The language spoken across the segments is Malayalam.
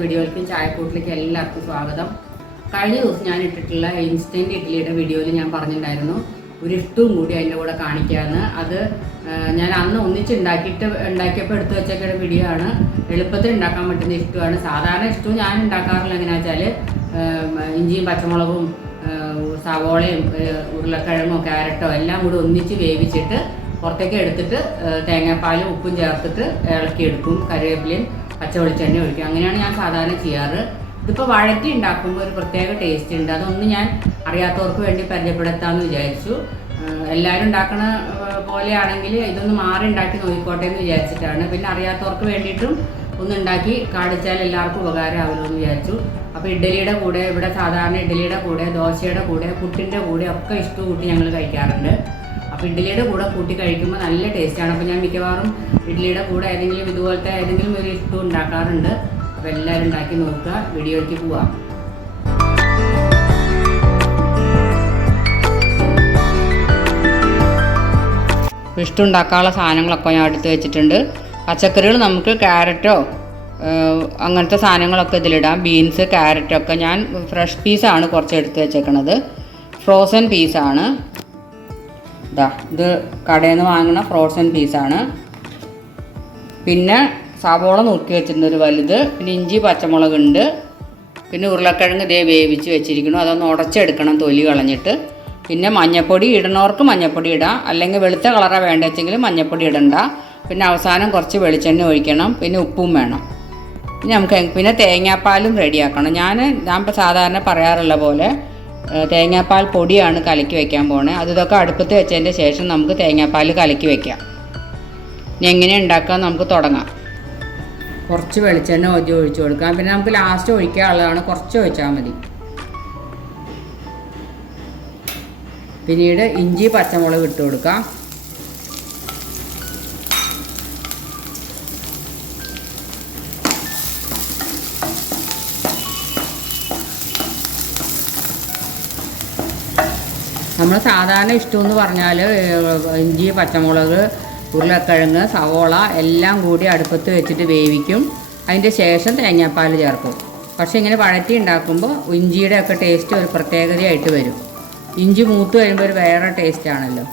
വീഡിയോയിലേക്കും ചായക്കൂട്ടിലേക്ക് എല്ലാവർക്കും സ്വാഗതം. കഴിഞ്ഞ ദിവസം ഞാൻ ഇട്ടിട്ടുള്ള ഇൻസ്റ്റന്റ് ഇഡ്ഡലിയുടെ വീഡിയോയിൽ ഞാൻ പറഞ്ഞിട്ടുണ്ടായിരുന്നു. ഒരു ഇഷ്ടവും കൂടി അതിന്റെ കൂടെ കാണിക്കാമെന്ന് അത് ഞാൻ അന്ന് ഒന്നിച്ചുണ്ടാക്കിയിട്ട് ഉണ്ടാക്കിയപ്പോൾ എടുത്തു വെച്ചേക്കുന്ന വീഡിയോ ആണ്. എളുപ്പത്തിൽ ഉണ്ടാക്കാൻ പറ്റുന്ന ഇഷ്ടമാണ്. സാധാരണ ഇഷ്ടവും ഞാൻ ഉണ്ടാക്കാറില്ല. എങ്ങനെയാ വെച്ചാൽ ഇഞ്ചിയും പച്ചമുളകും സവോളയും ഉരുളക്കിഴങ്ങോ ക്യാരറ്റോ എല്ലാം കൂടി ഒന്നിച്ച് വേവിച്ചിട്ട് പുറത്തേക്ക് എടുത്തിട്ട് തേങ്ങാപ്പാലും ഉപ്പും ചേർത്തിട്ട് ഇളക്കിയെടുക്കും കറിവേപ്പിലയും. പച്ച വെളിച്ചെണ്ണ ഒഴിക്കും. അങ്ങനെയാണ് ഞാൻ സാധാരണ ചെയ്യാറ്. ഇതിപ്പോൾ വഴറ്റി ഉണ്ടാക്കുമ്പോൾ ഒരു പ്രത്യേക ടേസ്റ്റ് ഉണ്ട്. അതൊന്നും ഞാൻ അറിയാത്തവർക്ക് വേണ്ടി പരിചയപ്പെടുത്താമെന്ന് വിചാരിച്ചു. എല്ലാവരും ഉണ്ടാക്കണ പോലെയാണെങ്കിൽ ഇതൊന്ന് മാറി ഉണ്ടാക്കി നോക്കിക്കോട്ടെ എന്ന് വിചാരിച്ചിട്ടാണ്. പിന്നെ അറിയാത്തവർക്ക് വേണ്ടിയിട്ടും ഒന്ന് ഉണ്ടാക്കി കാണിച്ചാൽ എല്ലാവർക്കും ഉപകാരമാവുമല്ലോ എന്ന് വിചാരിച്ചു. അപ്പോൾ ഇഡ്ഡലിയുടെ കൂടെ ഇവിടെ സാധാരണ ഇഡ്ഡലിയുടെ കൂടെ ദോശയുടെ കൂടെ പുട്ടിന്റെ കൂടെ ഒക്കെ ഇഷ്ടം കൂട്ടി ഞങ്ങൾ കഴിക്കാറുണ്ട്. ഇഡ്ഡലിയുടെ കൂടെ കൂട്ടി കഴിക്കുമ്പോൾ നല്ല ടേസ്റ്റാണ് അപ്പോൾ ഞാൻ മിക്കവാറും ഇഡ്ഡലിയുടെ കൂടെ ഏതെങ്കിലും ഇതുപോലത്തെ ഏതെങ്കിലും ഒരു ഇഷ്ടം ഉണ്ടാക്കാറുണ്ട്. അപ്പോൾ എല്ലാവരും ഉണ്ടാക്കി നോക്കുക. വീഡിയോയ്ക്ക് പോവാം. ഇഷ്ടം ഉണ്ടാക്കാനുള്ള സാധനങ്ങളൊക്കെ ഞാൻ എടുത്ത് വെച്ചിട്ടുണ്ട്. പച്ചക്കറികൾ നമുക്ക് ക്യാരറ്റോ അങ്ങനത്തെ സാധനങ്ങളൊക്കെ ഇതിലിടാം. ബീൻസ് ക്യാരറ്റൊക്കെ ഞാൻ ഫ്രഷ് പീസാണ് കുറച്ച് എടുത്ത് വെച്ചേക്കണത്. ഫ്രോസൺ പീസാണ്. ഇതാ ഇത് കടയിൽ നിന്ന് വാങ്ങുന്ന ഫ്രോസൺ പീസാണ് പിന്നെ സവോള നുറുക്കി വെച്ചിട്ടുണ്ട് ഒരു വലുത് പിന്നെ ഇഞ്ചി പച്ചമുളക് ഉണ്ട്. പിന്നെ ഉരുളക്കിഴങ്ങ് ഇതേ വേവിച്ച് വെച്ചിരിക്കണം അതൊന്ന് ഉടച്ചെടുക്കണം തൊലി കളഞ്ഞിട്ട്. പിന്നെ മഞ്ഞപ്പൊടി ഇടണവർക്ക് മഞ്ഞപ്പൊടി ഇടാം. അല്ലെങ്കിൽ വെളുത്ത കളറാണ് വേണ്ടെങ്കിൽ മഞ്ഞപ്പൊടി ഇടണ്ട. പിന്നെ അവസാനം കുറച്ച് വെളിച്ചെണ്ണ ഒഴിക്കണം. പിന്നെ ഉപ്പും വേണം. ഇനി നമുക്ക് പിന്നെ തേങ്ങാപ്പാലും റെഡിയാക്കണം. ഞാൻ ഞാൻ ഇപ്പോൾ സാധാരണ പറയാറുള്ള പോലെ തേങ്ങാപ്പാൽ പൊടിയാണ് കലക്കി വയ്ക്കാൻ പോണേ. അത് ഇതൊക്കെ അടുപ്പത്ത് വെച്ചതിന്റെ ശേഷം നമുക്ക് തേങ്ങാപ്പാൽ കലക്കി വയ്ക്കാം ഇനി എങ്ങനെ ഉണ്ടാക്കാൻ നമുക്ക് തുടങ്ങാം. കുറച്ച് വെളിച്ചെണ്ണ ഒതി ഒഴിച്ചു കൊടുക്കാം. പിന്നെ നമുക്ക് ലാസ്റ്റ് ഒഴിക്കാനുള്ളതാണ് കുറച്ച് ഒഴിച്ചാൽ മതി. പിന്നീട് ഇഞ്ചി പച്ചമുളക് ഇട്ട് കൊടുക്കാം. നമ്മൾ സാധാരണ ഇഷ്ടമെന്ന് പറഞ്ഞാൽ ഇഞ്ചി പച്ചമുളക് ഉരുളക്കിഴങ്ങ് സവോള എല്ലാം കൂടി അടുപ്പത്ത് വെച്ചിട്ട് വേവിക്കും. അതിന്റെ ശേഷം തേങ്ങാപ്പാൽ ചേർക്കും. പക്ഷെ ഇങ്ങനെ വഴറ്റി ഉണ്ടാക്കുമ്പോൾ ഇഞ്ചിയുടെ ഒക്കെ ടേസ്റ്റ് ഒരു പ്രത്യേകതയായിട്ട് വരും. ഇഞ്ചി മൂത്ത് കഴിയുമ്പോൾ ഒരു വേറെ ടേസ്റ്റ് ആണല്ലോ.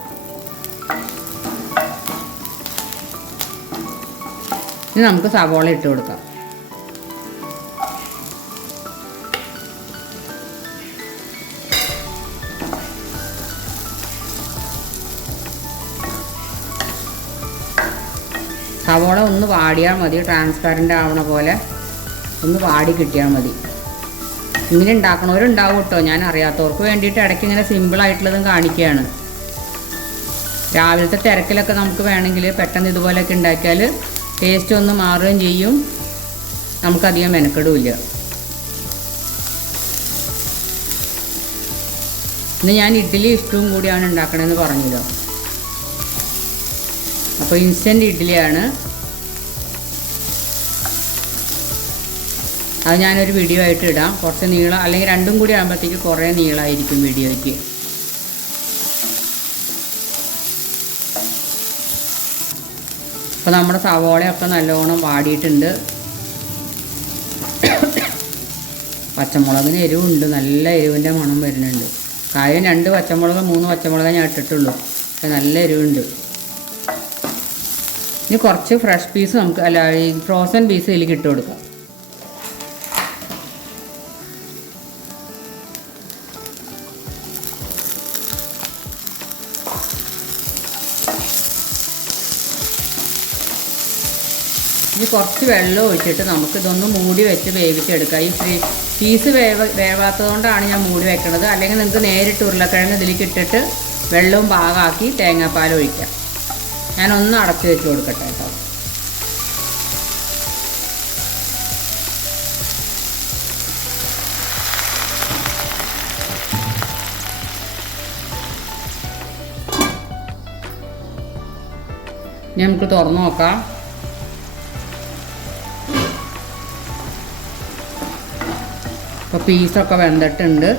ഇനി നമുക്ക് സവോള ഇട്ട് കൊടുക്കാം. സവോള ഒന്ന് വാടിയാൽ മതി ട്രാൻസ്പാരന്റ് ആവണ പോലെ. ഒന്ന് വാടി കിട്ടിയാൽ മതി. ഇങ്ങനെ ഉണ്ടാക്കണവരുണ്ടാവും കേട്ടോ ഞാൻ അറിയാത്തവർക്ക് വേണ്ടിയിട്ട് ഇടയ്ക്ക് ഇങ്ങനെ സിമ്പിളായിട്ടുള്ളതും കാണിക്കുകയാണ്. രാവിലത്തെ തിരക്കിലൊക്കെ നമുക്ക് വേണമെങ്കിൽ പെട്ടെന്ന് ഇതുപോലെയൊക്കെ ഉണ്ടാക്കിയാൽ ടേസ്റ്റ് ഒന്ന് മാറുകയും ചെയ്യും. നമുക്കധികം മെനക്കെടുമില്ല ഇന്ന് ഞാൻ ഇഡ്ഡലി ഇഷ്ടവും കൂടിയാണ് ഉണ്ടാക്കണമെന്ന് പറഞ്ഞല്ലോ അപ്പോൾ ഇൻസ്റ്റന്റ് ഇഡ്ഡലിയാണ്. അത് ഞാനൊരു വീഡിയോ ആയിട്ട് ഇടാം. കുറച്ച് നീളം അല്ലെങ്കിൽ രണ്ടും കൂടി ആകുമ്പോഴത്തേക്ക് കുറേ നീളമായിരിക്കും വീഡിയോയ്ക്ക്. അപ്പോൾ നമ്മുടെ സവോളയൊക്കെ നല്ലോണം വാടിയിട്ടുണ്ട്. പച്ചമുളകിന് എരിവുണ്ട്. നല്ല എരിവിന്റെ മണം വരുന്നുണ്ട്. കാര്യം രണ്ട് പച്ചമുളക് മൂന്ന് പച്ചമുളക് ഞാൻ ഇട്ടിട്ടുള്ളൂ. പക്ഷെ നല്ല എരിവുണ്ട്. ഇനി കുറച്ച് ഫ്രഷ് പീസ് നമുക്ക് അല്ല ഈ ഫ്രോസൺ പീസ് ഇതിൽ ഇട്ട് കൊടുക്കാം. കുറച്ച് വെള്ളം ഒഴിച്ചിട്ട് നമുക്കിതൊന്ന് മൂടി വെച്ച് വേവിച്ചെടുക്കാം. ഈ ഫ്രീ- പീസ് വേവ വേവാത്തതുകൊണ്ടാണ് ഞാൻ മൂടി വെക്കണത്. അല്ലെങ്കിൽ നിങ്ങൾക്ക് നേരിട്ട് ഉരുളക്കിഴങ്ങ് ഇതിലേക്ക് ഇട്ടിട്ട് വെള്ളവും പാകമാക്കി തേങ്ങാപ്പാൽ ഒഴിക്കാം. ഞാനൊന്ന് അടച്ച് വെച്ച് കൊടുക്കട്ടെ കേട്ടോ. നമുക്ക് തുറന്നു നോക്കാം. ഇപ്പോൾ പീസൊക്കെ വെന്തിട്ടുണ്ട്.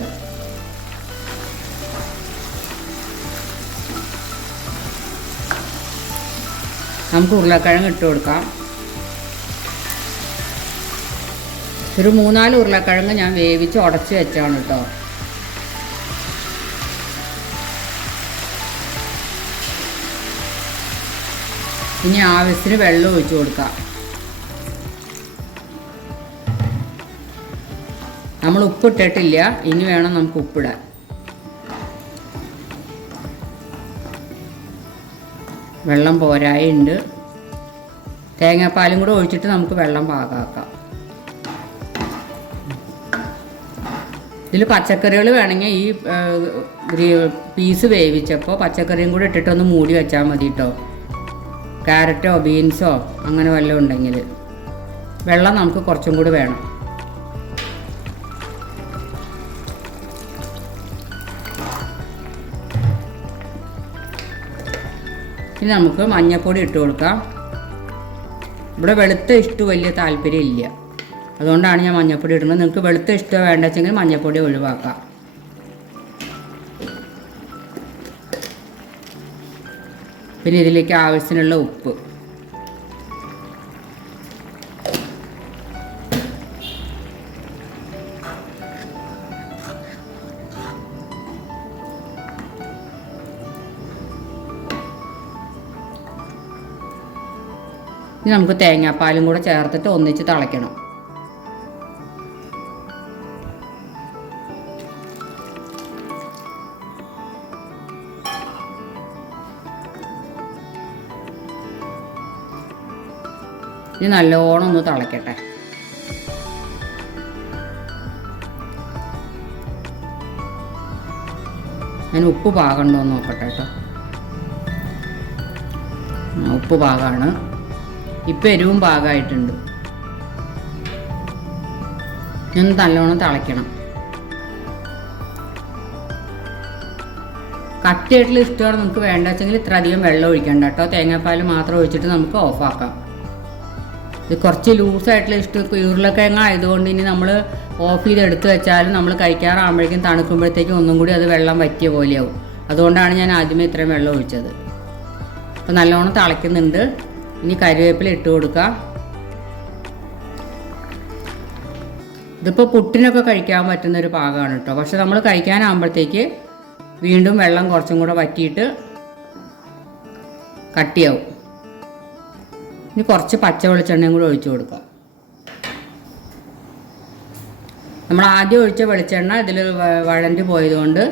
നമുക്ക് ഉരുളക്കിഴങ്ങ് ഇട്ട് കൊടുക്കാം. ഒരു മൂന്നാൽ ഉരുളക്കിഴങ്ങ് ഞാൻ വേവിച്ച് ഉടച്ച് വെച്ചാണ് കേട്ടോ. ഇനി ആവശ്യത്തിന് വെള്ളം ഒഴിച്ചു കൊടുക്കാം. നമ്മൾ ഉപ്പിട്ടിട്ടില്ല. ഇനി വേണം നമുക്ക് ഉപ്പിടാൻ. വെള്ളം പോരായുണ്ട്. തേങ്ങാപ്പാലും കൂടെ ഒഴിച്ചിട്ട് നമുക്ക് വെള്ളം പാകാക്കാം. ഇതിൽ പച്ചക്കറികൾ വേണമെങ്കിൽ ഈ പീസ് വേവിച്ചപ്പോൾ പച്ചക്കറിയും കൂടെ ഇട്ടിട്ടൊന്ന് മൂടി വെച്ചാൽ മതി കേട്ടോ ക്യാരറ്റോ ബീൻസോ അങ്ങനെ വല്ലതും ഉണ്ടെങ്കിൽ വെള്ളം നമുക്ക് കുറച്ചും കൂടി വേണം. ഇനി നമുക്ക് മഞ്ഞൾപ്പൊടി ഇട്ട് കൊടുക്കാം. ഇവിടെ വെളുത്ത ഇഷ്ടം വലിയ താല്പര്യം ഇല്ല. അതുകൊണ്ടാണ് ഞാൻ മഞ്ഞൾപ്പൊടി ഇടുന്നത്. നിങ്ങൾക്ക് വെളുത്ത ഇഷ്ടം വേണ്ട വെച്ചെങ്കിൽ മഞ്ഞൾപ്പൊടി ഒഴിവാക്കാം. പിന്നെ ഇതിലേക്ക് ആവശ്യത്തിനുള്ള ഉപ്പ്. ഇനി നമുക്ക് തേങ്ങാപ്പാലും കൂടെ ചേർത്തിട്ട് ഒന്നിച്ച് തിളയ്ക്കണം. ഇനി നല്ലോണം ഒന്ന് തിളയ്ക്കട്ടെ ഞാൻ ഉപ്പ് പാകണ്ടോ നോക്കട്ടെ കേട്ടോ. ഉപ്പ് പാകമാണ് ഇപ്പം എരിവും പാകമായിട്ടുണ്ട് ഒന്ന് നല്ലോണം തിളയ്ക്കണം. കട്ടിയായിട്ടുള്ള ഇഷ്ടമാണ് നമുക്ക് വേണ്ട വെച്ചെങ്കിൽ ഇത്ര അധികം വെള്ളം ഒഴിക്കണ്ട കേട്ടോ. തേങ്ങാപ്പാൽ മാത്രം ഒഴിച്ചിട്ട് നമുക്ക് ഓഫാക്കാം ഇത് കുറച്ച് ലൂസായിട്ടുള്ള ഇഷ്ടം ഉരുളക്കിഴങ്ങ ആയതുകൊണ്ട് ഇനി നമ്മൾ ഓഫ് ചെയ്ത് എടുത്ത് വെച്ചാലും നമ്മൾ കഴിക്കാറാകുമ്പോഴേക്കും തണുക്കുമ്പോഴത്തേക്കും ഒന്നും കൂടി അത് വെള്ളം വറ്റിയ പോലെയാവും. അതുകൊണ്ടാണ് ഞാൻ ആദ്യമേ ഇത്രയും വെള്ളം ഒഴിച്ചത്. അപ്പോൾ നല്ലോണം തിളയ്ക്കുന്നുണ്ട്. ഇനി കരിവേപ്പില ഇട്ട് കൊടുക്കുക ഇതിപ്പോൾ പുട്ടിനൊക്കെ കഴിക്കാൻ പറ്റുന്ന ഒരു പാകമാണ് കേട്ടോ. പക്ഷെ നമ്മൾ കഴിക്കാനാകുമ്പോഴത്തേക്ക് വീണ്ടും വെള്ളം കുറച്ചും കൂടെ വറ്റിയിട്ട് കട്ടിയാവും. ഇനി കുറച്ച് പച്ച വെളിച്ചെണ്ണയും കൂടെ ഒഴിച്ചു കൊടുക്കാം. നമ്മൾ ആദ്യം ഒഴിച്ച വെളിച്ചെണ്ണ ഇതിൽ വഴണ്ടി പോയതുകൊണ്ട്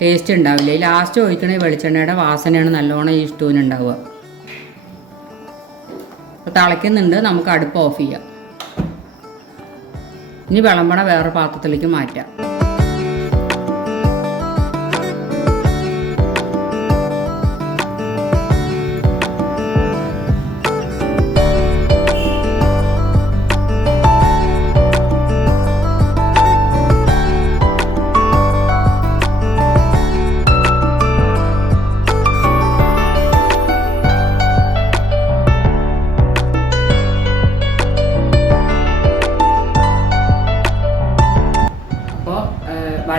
ടേസ്റ്റ് ഉണ്ടാവില്ല. ഈ ലാസ്റ്റ് ഒഴിക്കണ ഈ വെളിച്ചെണ്ണയുടെ വാസനയാണ് നല്ലോണം ഈ സ്റ്റൂവിന് ഉണ്ടാവുക. അപ്പോൾ തിളയ്ക്കുന്നുണ്ട് നമുക്ക് അടുപ്പ് ഓഫ് ചെയ്യാം. ഇനി വിളമ്പണ വേറെ പാത്രത്തിലേക്ക് മാറ്റാം.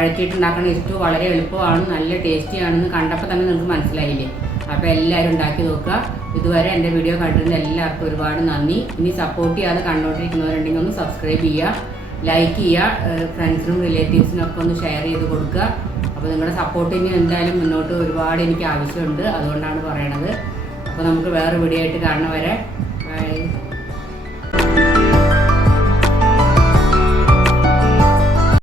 വഴറ്റിയിട്ടുണ്ടാക്കുന്ന ഇഷ്ടു വളരെ എളുപ്പമാണ് നല്ല ടേസ്റ്റിയാണെന്ന് കണ്ടപ്പോൾ തന്നെ നിങ്ങൾക്ക് മനസ്സിലായില്ലേ? അപ്പോൾ എല്ലാവരും ഉണ്ടാക്കി നോക്കുക. ഇതുവരെ എന്റെ വീഡിയോ കണ്ടിരുന്ന എല്ലാവർക്കും ഒരുപാട് നന്ദി. ഇനി സപ്പോർട്ട് ചെയ്യാതെ കണ്ടുകൊണ്ടിരിക്കുന്നവരുണ്ടെങ്കിൽ ഒന്ന് സബ്സ്ക്രൈബ് ചെയ്യുക ലൈക്ക് ചെയ്യുക ഫ്രണ്ട്സിനും റിലേറ്റീവ്സിനും ഒക്കെ ഒന്ന് ഷെയർ ചെയ്ത് കൊടുക്കുക. അപ്പോൾ നിങ്ങളുടെ സപ്പോർട്ട് ഇനി എന്തായാലും മുന്നോട്ട് ഒരുപാട് എനിക്ക് ആവശ്യമുണ്ട്. അതുകൊണ്ടാണ് പറയണത്. അപ്പോൾ നമുക്ക് വേറെ വീഡിയോ ആയിട്ട് കാണുന്നവരെ